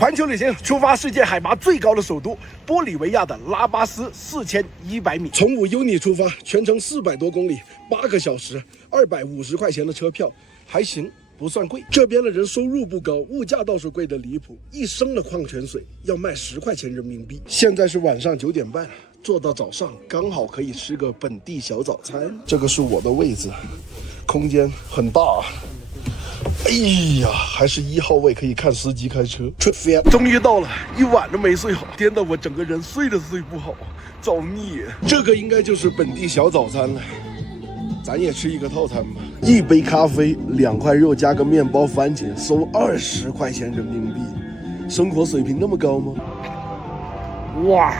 环球旅行出发世界海拔最高的首都玻利维亚的拉巴斯，4100米。从乌尤尼出发，全程400多公里，8个小时，250块钱的车票，还行。 不算贵，这边的人收入不高，物价倒是贵的离谱。1升的矿泉水要卖10块钱人民币。现在是晚上9点半，坐到早上刚好可以吃个本地小早餐。这个是我的位置，空间很大。哎呀，还是1号位，可以看司机开车。出发，终于到了，1晚都没睡好，颠得我整个人睡都睡不好，造孽。这个应该就是本地小早餐了。 咱也吃一个套餐吧，1杯咖啡，2块肉加个面包番茄，收20块钱人民币，生活水平那么高吗？哇，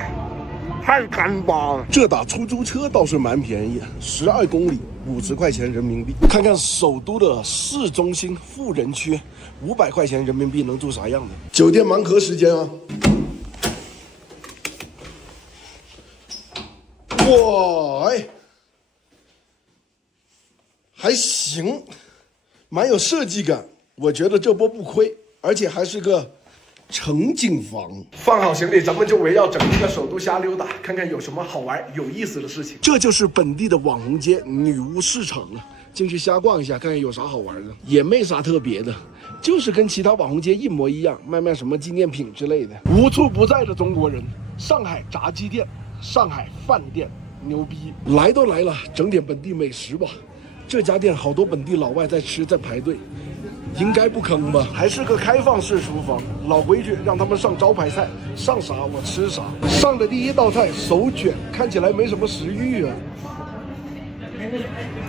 太干巴了！这打出租车倒是蛮便宜，12公里50块钱人民币。看看首都的市中心富人区，500块钱人民币能住啥样的？酒店盲盒时间啊！哇，哎。 还行，蛮有设计感，我觉得这波不亏，而且还是个城景房。放好行李，咱们就围绕整个首都瞎溜达，看看有什么好玩、有意思的事情。这就是本地的网红街女巫市场了，进去瞎逛一下，看看有啥好玩的。也没啥特别的，就是跟其他网红街一模一样，卖什么纪念品之类的。无处不在的中国人，上海炸鸡店、上海饭店，牛逼！来都来了，整点本地美食吧。 这家店好多本地老外在吃，在排队，应该不坑吧？还是个开放式厨房，老规矩，让他们上招牌菜，上啥我吃啥。上的第1道菜手卷，看起来没什么食欲啊。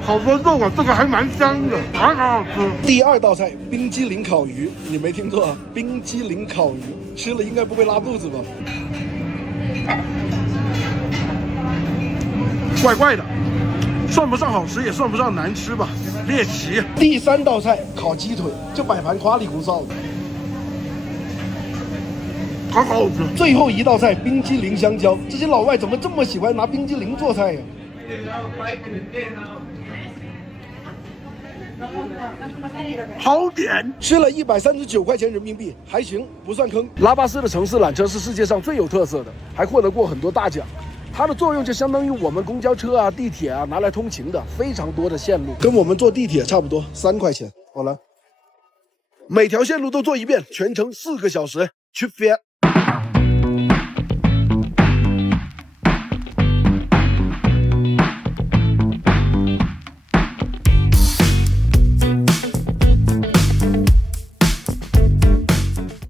好多肉啊，这个还蛮香的，还好吃。第2道菜冰激凌烤鱼，你没听错啊，冰激凌烤鱼，吃了应该不会拉肚子吧？怪怪的。 算不上好吃，也算不上难吃吧，猎奇。第3道菜烤鸡腿，这摆盘夸里胡哨的，好好吃。最后1道菜冰激凌香蕉，这些老外怎么这么喜欢拿冰激凌做菜呀？好点，吃了139块钱人民币，还行，不算坑。拉巴斯的城市缆车是世界上最有特色的，还获得过很多大奖。 它的作用就相当于我们公交车啊、地铁啊拿来通勤的非常多的线路，跟我们坐地铁差不多，3块钱。好了，每条线路都坐一遍，全程4个小时，去飞。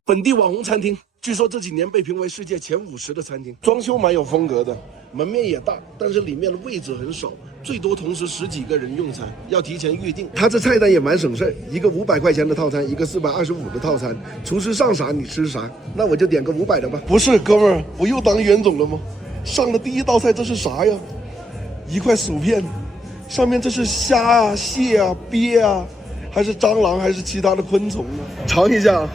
本地网红餐厅。 据说这几年被评为世界前50的餐厅，装修蛮有风格的，门面也大，但是里面的位置很少，最多同时10几个人用餐，要提前预定。他这菜单也蛮省事儿，一个500块钱的套餐，一个425的套餐，厨师上啥你吃啥，那我就点个500的吧。不是哥们儿，我又当冤种了吗？上的第1道菜这是啥呀？1块薯片，上面这是虾啊、蟹啊、鳖啊，还是蟑螂，还是其他的昆虫呢？尝一下。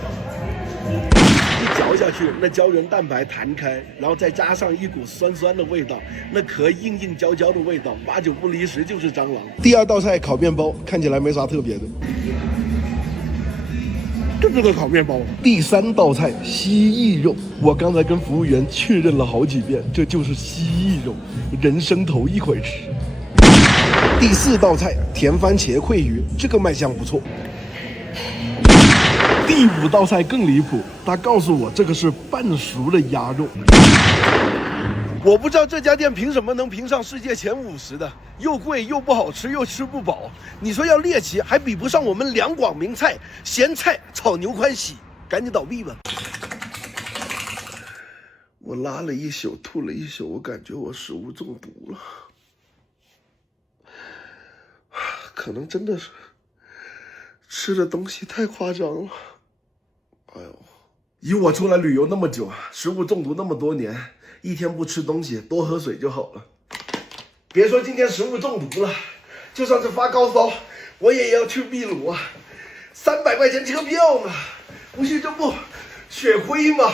嚼下去，那胶原蛋白弹开，然后再加上一股酸酸的味道，那壳硬硬焦焦的味道，8、9不离10就是蟑螂。第2道菜烤面包，看起来没啥特别的，就是个烤面包。第3道菜蜥蜴肉，我刚才跟服务员确认了好几遍，这就是蜥蜴肉，人生头一回吃。第4道菜甜番茄烩鱼，这个卖相不错。 第5道菜更离谱，他告诉我这个是半熟的鸭肉。我不知道这家店凭什么能评上世界前50的，又贵又不好吃又吃不饱。你说要猎奇，还比不上我们两广名菜咸菜炒牛宽喜，赶紧倒闭吧！我拉了一宿，吐了一宿，我感觉我食物中毒了，可能真的是吃的东西太夸张了。 哎呦，以我出来旅游那么久，食物中毒那么多年，一天不吃东西，多喝水就好了。别说今天食物中毒了，就算是发高烧，我也要去秘鲁啊！300块钱车票呢，不去这不血亏吗？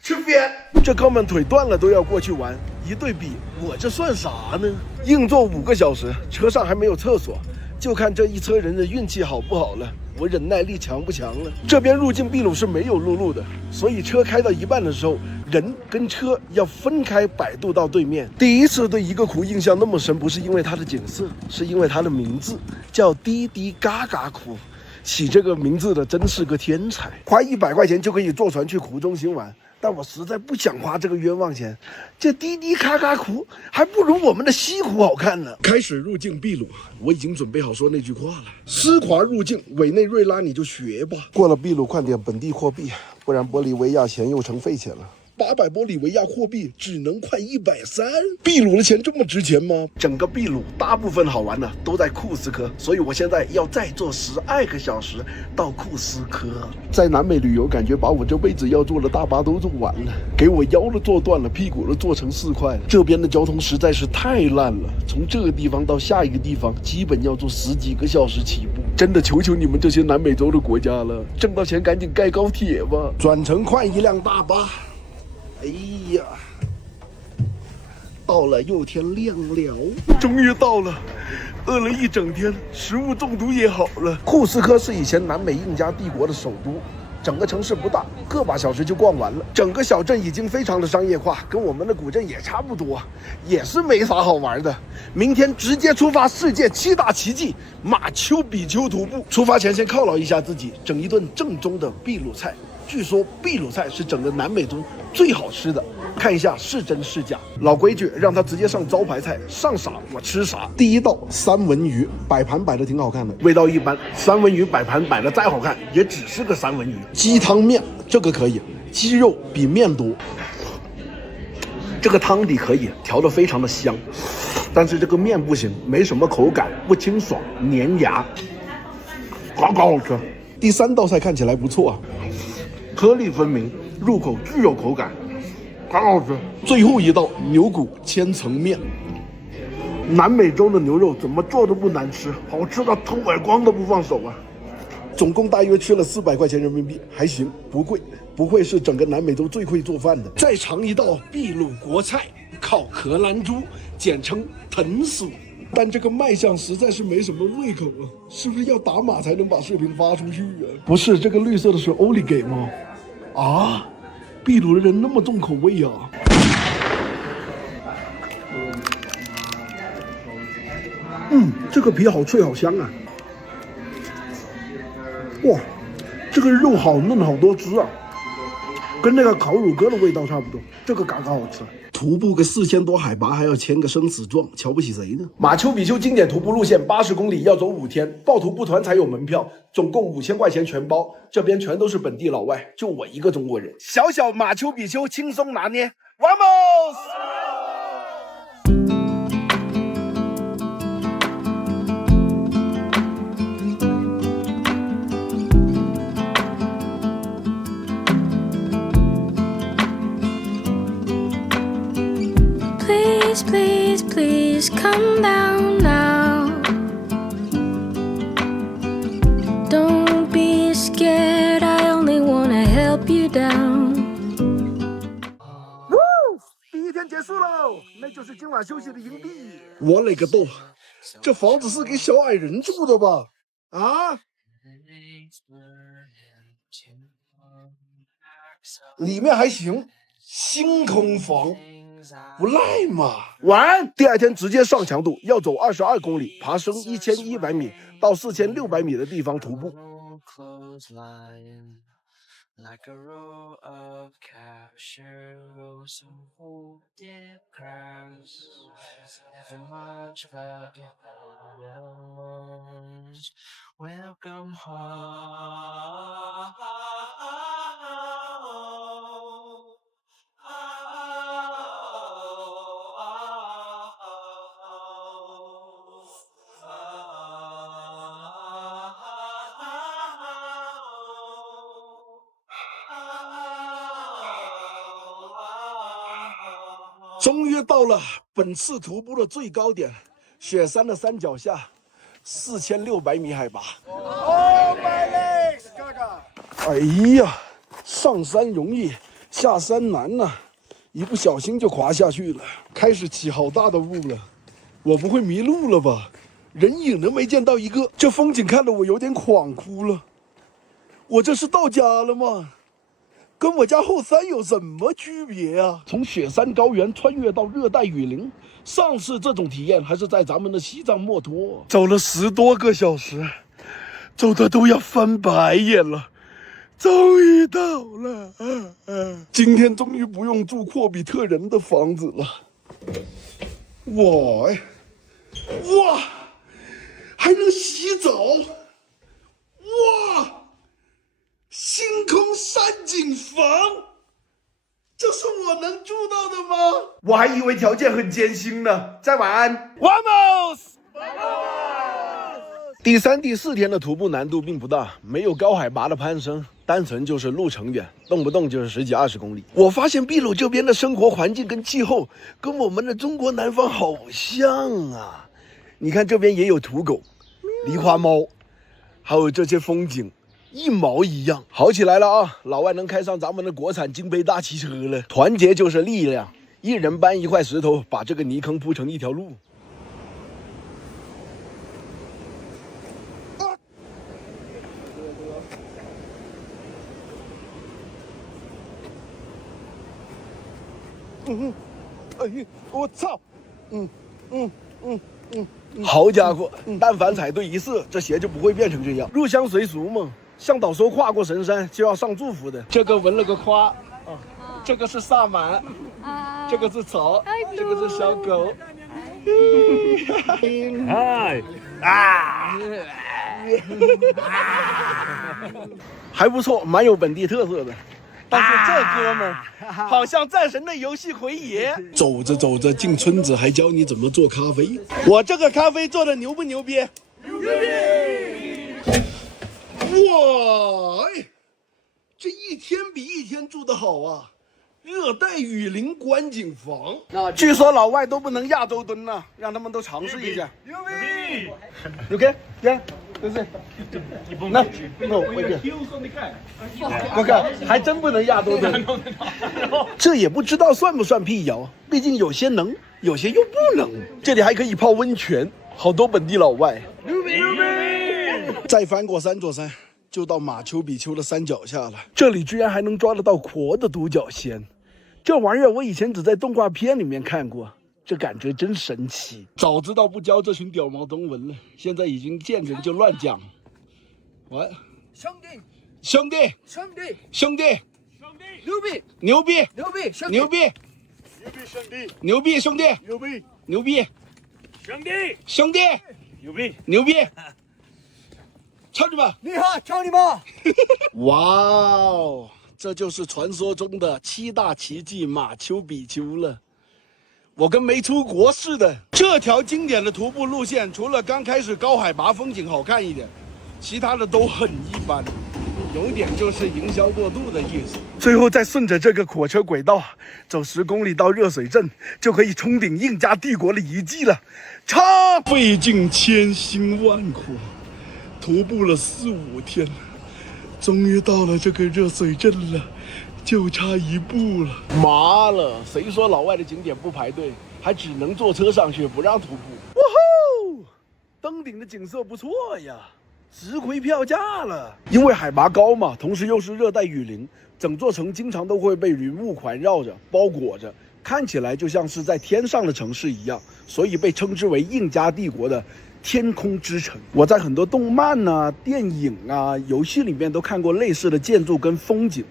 去边！这哥们腿断了都要过去玩，一对比，我这算啥呢？硬坐5个小时，车上还没有厕所，就看这一车人的运气好不好了。我忍耐力强不强了？这边入境秘鲁是没有陆路的，所以车开到一半的时候，人跟车要分开摆渡到对面。第一次对一个湖印象那么深，不是因为它的景色，是因为它的名字叫滴滴嘎嘎湖。起这个名字的真是个天才，花100块钱就可以坐船去湖中心玩。但我实在不想花这个冤枉钱，这滴滴嘎嘎湖还不如我们的西湖好看呢。开始入境秘鲁，我已经准备好说那句话了：丝滑入境，委内瑞拉你就学吧。过了秘鲁换点本地货币，不然玻利维亚钱又成废钱了。800玻利维亚货币只能换130，秘鲁的钱这么值钱吗？整个秘鲁大部分好玩的都在库斯科，所以我现在要再坐12个小时到库斯科。在南美旅游，感觉把我这辈子要坐的大巴都坐完了，给我腰都坐断了，屁股都坐成4块了。这边的交通实在是太烂了，从这个地方到下一个地方，基本要坐10几个小时起步。真的求求你们这些南美洲的国家了，挣到钱赶紧盖高铁吧，转乘换一辆大巴。哎呀，到了，又天亮了，终于到了。饿了一整天，食物中毒也好了。库斯科是以前南美印加帝国的首都，整个城市不大，个把小时就逛完了。整个小镇已经非常的商业化，跟我们的古镇也差不多，也是没啥好玩的。明天直接出发世界7大奇迹马丘比丘徒步。出发前先犒劳一下自己，整一顿正宗的秘鲁菜。据说秘鲁菜是整个南美中最好吃的，看一下是真是假。老规矩，让他直接上招牌菜，上啥我吃啥。第一道三文鱼，摆盘摆的挺好看的，味道一般。三文鱼摆盘摆的再好看，也只是个三文鱼。鸡汤面这个可以，鸡肉比面多。这个汤底可以调得非常的香，但是这个面不行，没什么口感，不清爽，粘牙，好好吃。第3道菜看起来不错啊。颗粒分明，入口具有口感，很好吃。最后一道牛骨千层面，南美洲的牛肉怎么做都不难吃，好吃到偷耳光都不放手啊！总共大约吃了400块钱人民币，还行，不贵，不愧是整个南美洲最会做饭的。再尝一道秘鲁国菜烤荷兰猪，简称藤薯。但这个卖相实在是没什么胃口啊，是不是要打码才能把视频发出去啊？不是，这个绿色的是欧里给吗？啊，秘鲁的人那么重口味啊！这个皮好脆好香啊！哇，这个肉好嫩好多汁啊，跟那个烤乳鸽的味道差不多。这个嘎嘎好吃。徒步个4000多海拔还要签个生死状，瞧不起谁呢？马丘比丘经典徒步路线80公里，要走5天，报徒步团才有门票，总共5000块钱全包。这边全都是本地老外，就我一个中国人。小小马丘比丘轻松拿捏 ，Vamos！Please, please come down now. Don't be scared, I only wanna help you down. 第一天结束喽，那就是今晚休息的营地。我勒个豆，这房子是给小矮人住的吧？啊？里面还行，星空房。不赖嘛！完，第2天直接上强度，要走22公里，爬升1100米到4600米的地方徒步。Like a row of captured rows of hooded crowds, never much about your problems. Welcome home.终于到了本次徒步的最高点，雪山的山脚下，4600米海拔。Oh my legs， 嘎嘎！哎呀，上山容易，下山难呐，一不小心就滑下去了。开始起好大的雾了，我不会迷路了吧？人影都没见到一个。这风景看得我有点恍惚了。我这是到家了吗？跟我家后山有什么区别啊？从雪山高原穿越到热带雨林，上次这种体验还是在咱们的西藏墨脱，走了10多个小时，走的都要翻白眼了。终于到了，今天终于不用住霍比特人的房子了。哇，还能洗澡！哇，星空山景房，这是我能住到的吗？我还以为条件很艰辛呢。再晚安 ，Vamos！第3、第4天的徒步难度并不大，没有高海拔的攀升，单纯就是路程远，动不动就是10几20公里。我发现秘鲁这边的生活环境跟气候跟我们的中国南方好像啊！你看这边也有土狗、狸花猫，还有这些风景，一毛一样。好起来了啊！老外能开上咱们的国产金杯大汽车了。团结就是力量，一人搬一块石头，把这个泥坑铺成一条路。哎呀，我操！好家伙，但凡踩对一次，这鞋就不会变成这样。入乡随俗嘛，向导说跨过神山就要上祝福的。这个纹了个花啊，这个是萨满，这个是草，这个是小狗。嗨啊！还不错，蛮有本地特色的。但是这哥们儿好像战神的游戏回爷。走着走着进村子，还教你怎么做咖啡。我这个咖啡做的牛不牛逼？牛逼！哇，这一天比一天住得好啊！热带雨林观景房，据说老外都不能亚洲蹲呢，让他们都尝试一下。牛逼 ！OK， yeah。那我看还真不能压多蹲，这也不知道算不算辟谣，毕竟有些能，有些又不能。这里还可以泡温泉，好多本地老外。再翻过3座山，就到马丘比丘的山脚下了。这里居然还能抓得到活的独角仙，这玩意儿我以前只在动画片里面看过。这感觉真神奇，早知道不教这群屌毛东文了，现在已经见人就乱讲。喂，兄弟，牛逼，牛逼，兄弟，牛逼，操你妈！你好，操你妈！哇哦，这就是传说中的7大奇迹马丘比丘了。我跟没出国似的。这条经典的徒步路线，除了刚开始高海拔风景好看一点，其他的都很一般，有点就是营销过度的意思。最后再顺着这个火车轨道走10公里到热水镇，就可以冲顶印加帝国的遗迹了。费尽千辛万苦，徒步了4、5天，终于到了这个热水镇了。就差1步了，麻了！谁说老外的景点不排队，还只能坐车上去，不让徒步？哇吼！登顶的景色不错呀，值回票价了。因为海拔高嘛，同时又是热带雨林，整座城经常都会被云雾环绕着、包裹着，看起来就像是在天上的城市一样，所以被称之为印加帝国的天空之城。我在很多动漫啊、电影啊、游戏里面都看过类似的建筑跟风景。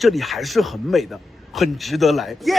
这里还是很美的，很值得来。耶、